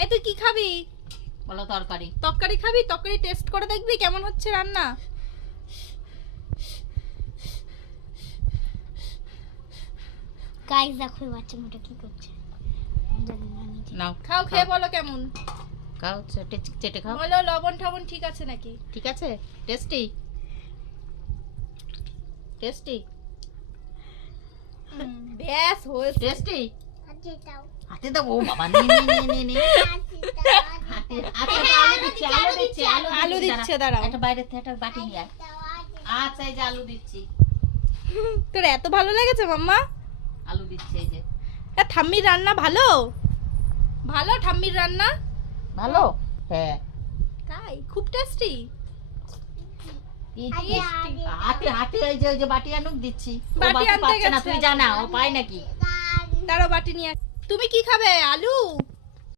এই তুই কি খাবি? বলো তরকারি। তরকারি খাবি? তরকারি টেস্ট করে দেখবি কেমন হচ্ছে রান্না। গাইস দেখো বাচ্চা মোটা কি করছে। নাও খাও, খেয়ে বলো কেমন। খাও, চেটে খাও। বলো লবণ ঠবণ ঠিক আছে নাকি। ঠিক আছে, টেস্টি টেস্টি ব্যাস হয়েছে। টেস্টি। আজে দাও হাতে দাও। ও বাবা, নে নে নে নে নে। হাতে আচ্ছা, আলু দিচ্ছে, দাঁড়াও। একটা বাইরে থেকে একটা বাটি নিয়ে আয়। আচ্ছা, এই যে আলু দিচ্ছি। তোর এত ভালো লেগেছে মাম্মা? আলু দিচ্ছি এই যে। ঠাম্মির রান্না ভালো? ভালো ঠাম্মির রান্না? ভালো? হ্যাঁ। তাই? খুব টেস্টি। হাতে হাতে এই যে বাটি আনুক দিচ্ছি। ও বাটি বাটি আনতে পাচ্ছে না, গেছে। তুই জানা ও পায় নাকি। দাঁড়াও বাটি নিয়ে। তুমি কি খাবে? আলু?